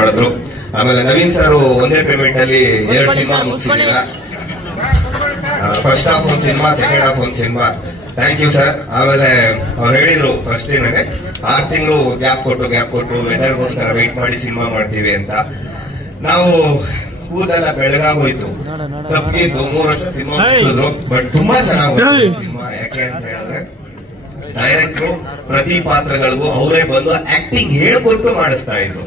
ಮಾಡಿದ್ರು. ಆಮೇಲೆ ನವೀನ್ ಸರ್ ಒಂದೇ ಪೇಮೆಂಟ್ ಅಲ್ಲಿ ಎರಡು ಸಿನಿಮಾ ಮುಗಿಸಿದ್ದೀರಾ? ಫಸ್ಟ್ ಹಾಫ್ ಒಂದು ಸಿನಿಮಾ ಸೆಕೆಂಡ್ ಹಾಫ್ ಒಂದು ಸಿನಿಮಾ. ಥ್ಯಾಂಕ್ ಯು ಸರ್ ಆಮೇಲೆ ಅವ್ರು ಹೇಳಿದ್ರು ಫಸ್ಟ್ ನನಗೆ ಆರು ತಿಂಗಳು ಗ್ಯಾಪ್ ಕೊಟ್ಟು ಗ್ಯಾಪ್ ಕೊಟ್ಟು ವೆದರ್ಗೋಸ್ಕರ ವೆಯ್ಟ್ ಮಾಡಿ ಸಿನಿಮಾ ಮಾಡ್ತೀವಿ ಅಂತ. ನಾವು ಕೂದೆಲ್ಲ ಬೆಳಗಾಗೋಯ್ತು ತಪ್ಪಿದ್ದು ಮೂರು ವರ್ಷ ಸಿನಿಮಾ ಮುಗಿಸಿದ್ರು. ಬಟ್ ತುಂಬಾ ಚೆನ್ನಾಗಿ ಸಿನಿಮಾ ಯಾಕೆ ಅಂತ ಹೇಳಿದ್ರೆ ಡೈರೆಕ್ಟ್ರು ಪ್ರತಿ ಪಾತ್ರಗಳಿಗೂ ಅವರೇ ಬಂದು ಆಕ್ಟಿಂಗ್ ಹೇಳ್ಕೊಟ್ಟು ಮಾಡಿಸ್ತಾ ಇದ್ರು.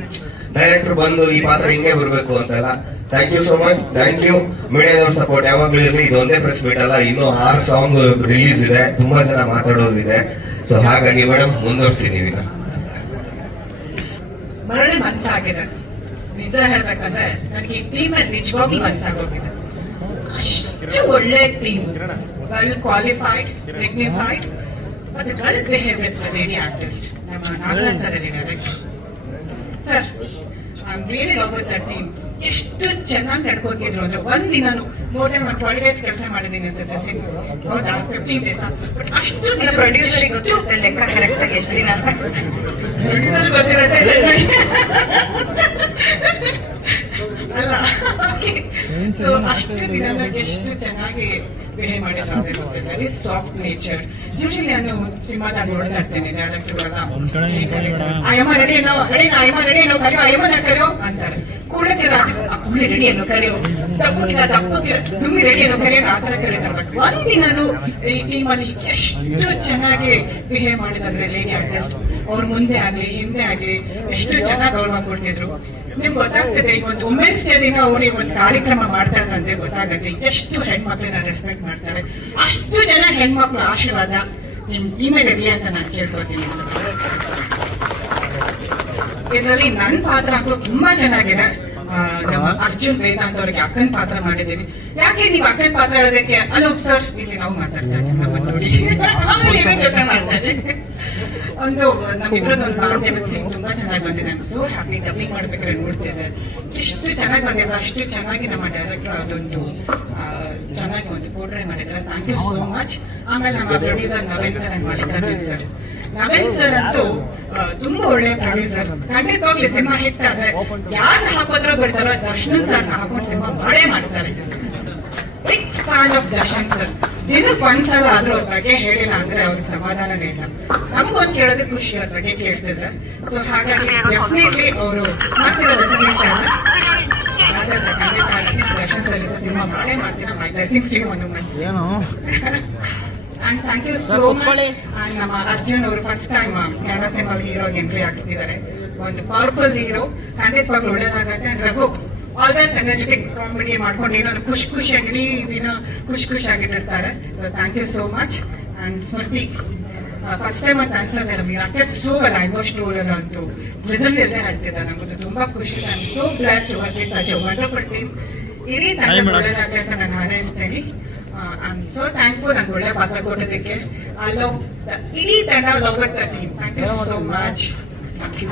ಡೈರೆಕ್ಟರ್ ಬಂದು ಈ ಪಾತ್ರ ಹಿಂಗೆ ಬರಬೇಕು ಅಂತೆಲ್ಲ. Thank you so much thank you ಮೀಡಿಯಾದವ್ರ support ಯಾವಾಗ್ಲೂ ಇರಲಿ. ಇದೊಂದೇ ಪ್ರೆಸ್ ಮೀಟ್ ಅಲ್ಲ. ಇನ್ನೂ ಆರು ಸಾಂಗ್ ರಿಲೀಸ್ ಇದೆ. ತುಂಬಾ ಜನ ಮಾತಾಡೋದಿದೆ ಸೊ ಹಾಗಾಗಿ ಮೇಡಮ್ ಮುಂದುವರ್ಸಿ ನೀವಿನ ಮರಳಿ ಮನ್ಸಾಗಿದೆ ನಿಜ ಹೇಳ್ಬೇಕಂದ್ರೆ ನನಗೆ ಈ ಟೀಮ್ ನಿಜವಾಗ್ಲೂ ಮನ್ಸಾಗೋಗಿದೆ ಅಷ್ಟು ಒಳ್ಳೆ ಟೀಮ್ ವೆಲ್ ಕ್ವಾಲಿಫೈಡ್ ಡಿಗ್ನಿಫೈಡ್ ಮತ್ತೆ well behave with lady artist ನಮ್ಮ Nagaraj sir director really love with that team ಎಷ್ಟು ಚೆನ್ನಾಗಿ ನಡ್ಕೋತಿದ್ರು ಅಂದ್ರೆ ಒಂದ್ ದಿನಾನು ಮೋರ್ ದನ್ ಟ್ವೆಲ್ ಡೇಸ್ ಕೆಲಸ ಮಾಡಿದ್ದೀನಿ ಅನ್ಸುತ್ತೆ ಸಿನಿಮಾ. ಹೌದಾ? ಫಿಫ್ಟೀನ್ ಡೇಸ್ ಬಟ್ ಅಷ್ಟು ದಿನ ಪ್ರೊಡ್ಯೂಸರ್ ಗೊತ್ತಿರುತ್ತೆ ಲೆಕ್ಕ ಕರೆಕ್ಟ್ ಆಗಿ ಎಷ್ಟು ದಿನ ಅಂತ ಪ್ರೊಡ್ಯೂಸರ್ ಗೊತ್ತಿರುತ್ತೆ ಚೆನ್ನಾಗಿ ಅಲ್ಲ ಸೊ ಅಷ್ಟು ದಿನ ಎಷ್ಟು ಚೆನ್ನಾಗಿ ಬಿಹೇವ್ ಮಾಡಿದ್ರು ವೆರಿ ಸಾಫ್ಟ್ ನೇಚರ್ ಯೂಶಲಿ ನಾನು ಸಿನಿಮಾದಾಗ ನೋಡ್ತಾ ಇರ್ತೇನೆ ಡೈರೆಕ್ಟರ್ ಅಯ್ಯಮ್ಮ ರೆಡಿ ಏನೋ ರೆಡಿ ಏನೋ ಕರೆಯೋ ಅಂತಾರೆ. ಕೂಡಕ್ಕೆ ಕುಳ್ಳಿ ರೆಡಿ ಏನೋ ಕರೆಯೋ ದಪ್ಪಕ್ಕಿಲ್ಲ ದಪ್ಪಕ್ಕಿಲ್ಲ ನುಮ್ಮಿ ರೆಡಿ ಏನೋ ಕರೆಯೋ ಆ ತರ ಕರೀತಾರೆ ಬಟ್ ಒಂದಿನೂ ಈ ಟೀಮಲ್ಲಿ ಎಷ್ಟು ಚೆನ್ನಾಗಿ ಬಿಹೇವ್ ಮಾಡಿದ್ರೆ ಲೇಡಿ ಆರ್ಟಿಸ್ಟ್ ಅವ್ರ ಮುಂದೆ ಆಗ್ಲಿ, ಹಿಂದೆ ಆಗ್ಲಿ, ಎಷ್ಟು ಚೆನ್ನಾಗಿ ಗೌರವ ಕೊಡ್ತಿದ್ರು. ನಿಮ್ಗೆ ಗೊತ್ತಾಗ್ತದೆ ಈಗ ಒಂದು ವುಮೆನ್ಸ್ ಡೇ ದಿನ ಅವ್ರಿಗೆ ಒಂದು ಕಾರ್ಯಕ್ರಮ ಮಾಡ್ತಾರೆ ಇದ್ರಂದ್ರೆ ಗೊತ್ತಾಗತ್ತೆ. ಎಷ್ಟು ಹೆಣ್ಮಕ್ಳನ್ನ ರೆಸ್ಪೆಕ್ಟ್ ಮಾಡ್ತಾರೆ. ಅಷ್ಟು ಜನ ಹೆಣ್ಮಕ್ಳು ಆಶೀರ್ವಾದ ನಿಮ್ ಟೀಮೇ ಇರಲಿ ಅಂತ ನಾನು ಕೇಳ್ಕೊತೀನಿ ಸರ್. ಇದರಲ್ಲಿ ನನ್ನ ಪಾತ್ರ ಅಂತೂ ತುಂಬಾ ಚೆನ್ನಾಗಿದೆ. ನಮ್ಮ ಅರ್ಜುನ್ ವೇದಾಂತ ಅವ್ರಿಗೆ ಅಕ್ಕನ ಪಾತ್ರ ಮಾಡಿದ್ದೀನಿ ಯಾಕೆ ನೀವು ಅಕ್ಕನ ಪಾತ್ರ ಹೇಳೋದಕ್ಕೆ? ಅಲೋ ಸರ್ ಇಲ್ಲಿ ನಾವು ಮಾತಾಡ್ತಾ ಇದ್ದೀವಿ. ನಮ್ಮ ನೋಡಿ. ಆಮೇಲೆ ಜೊತೆ ಮಾತಾಡಿ. ಒಂದು ನಮ್ಮಿಬ್ಬರದ್ದು ಒಂದು ಬಾಂಧವ್ಯದ ಸೀನ್ ತುಂಬಾ ಚೆನ್ನಾಗಿ ಬಂದಿದೆ. ಸೋ ಹ್ಯಾಪಿ ಡಬ್ಬಿಂಗ್ ಮಾಡ್ಬೇಕಾದ್ರೆ ನೋಡ್ತಿದ್ದೆ ಎಷ್ಟು ಚೆನ್ನಾಗಿ ಬಂದಿದೆ ಅಷ್ಟು ಚೆನ್ನಾಗಿ ನಮ್ಮ ಡೈರೆಕ್ಟರ್ ಅದೊಂದು ಚೆನ್ನಾಗಿ ಒಂದು ಪೋರ್ಟ್ರೇ ಮಾಡಿದ್ರೆ ಥ್ಯಾಂಕ್ ಯು ಸೋ ಮಚ್ ಆಮೇಲೆ ನಮ್ಮ producer Naveen sir and Mallikarjun sir. Naveen sir ಅಂತೂ ತುಂಬಾ ಒಳ್ಳೆ ಪ್ರೊಡ್ಯೂಸರ್ ಖಂಡಿತವಾಗ್ಲಿ ಸಿನಿಮಾ ಹಿಟ್ ಆದ್ರೆ ಯಾರು ಹಾಕೋದ್ರ ಬರ್ತಾರೋ ದರ್ಶನ್ ಸರ್ ಹಾಕೊಂಡು ಸಿನಿಮಾ ಮಾಡೇ ಮಾಡ್ತಾರೆ. Big fan of Darshan sir ದಿನಕ್ಕೆ ಒಂದ್ಸಲ ಆದ್ರೂ ಅವ್ರ ಬಗ್ಗೆ ಹೇಳಿಲ್ಲ ಅಂದ್ರೆ ಅವ್ರಿಗೆ ಸಮಾಧಾನನೇ ಇಲ್ಲ. ನಮಗೊಂದು ಕೇಳೋದು ಖುಷಿ ಅವ್ರ ಬಗ್ಗೆ ಕೇಳ್ತಿದ್ರೆ. ಸೊ ಹಾಗಾಗಿ ಡೆಫಿನೆಟ್ಲಿ ಅವರು ಮಾಡ್ತಿರೋ ದರ್ಶನ್ ಸರ್ ಸಿನಿಮಾ ಮಾಡೇ ಮಾಡ್ತೀರಾ ಮೈ ಬ್ಲೆಸಿಂಗ್ಸ್ ಟು ಏನು? And thank you so much and ನಮ್ಮ ಅರ್ಜುನ್ ಅವರು ಫಸ್ಟ್ ಟೈಮ್ ಕನ್ನಡ ಸಿನಿಮಾಲ್ ಹೀರೋ ಎಂಟ್ರಿ ಆಗ್ತಿದ್ದಾರೆ. ಒಂದು ಪವರ್ಫುಲ್ ಹೀರೋ ಖಂಡಿತವಾಗ್ಲೂ ಒಳ್ಳೇದಾಗತ್ತೆ. ರಘು ಆಲ್ವೇಸ್ ಎನರ್ಜೆಟಿಕ್ ಕಾಮಿಡಿ ಮಾಡ್ಕೊಂಡು ಏನೋ ಖುಷಿ ಖುಷಿಯಾಗಿ ಇಡೀ ದಿನ ಖುಷಿ ಖುಷಿಯಾಗಿಟ್ಟಿರ್ತಾರೆ so thank you so much and Smriti first time ಅಂತ ಅನ್ಸುತ್ತೆ ನಮಗೆ. ಅಟೆಡ್ ಸೋ ವೆಲ್ ವಾಸ್ ಟೂಲ್ ಅಂತೂ. ಬ್ಲಿಸಲ್ ಎಲ್ಲ ಹೇಳ್ತಿದ್ದೆ ನಮಗೆ. ತುಂಬಾ ಖುಷಿ. I am so blast work with such wonderful team ಇಡೀ ತಂಡ Hi, madam. ಒಳ್ಳೇದಾಗಲಿ ಅಂತ ನಾನು ಹಾರೈಸ್ತೇನೆ ಸೊ ಆಮ್ ಸೋ ಥ್ಯಾಂಕ್ಫುಲ್ ನಂಗೆ ಒಳ್ಳೆ ಪಾತ್ರ ಕೊಡೋದಕ್ಕೆ ಲವ್ ಇಡೀ ತಂಡ love with the team thank you so much thank you